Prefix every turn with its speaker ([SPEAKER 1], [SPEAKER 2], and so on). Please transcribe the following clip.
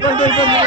[SPEAKER 1] ಕೊಂಡೊಯ್ಕೊಂಡು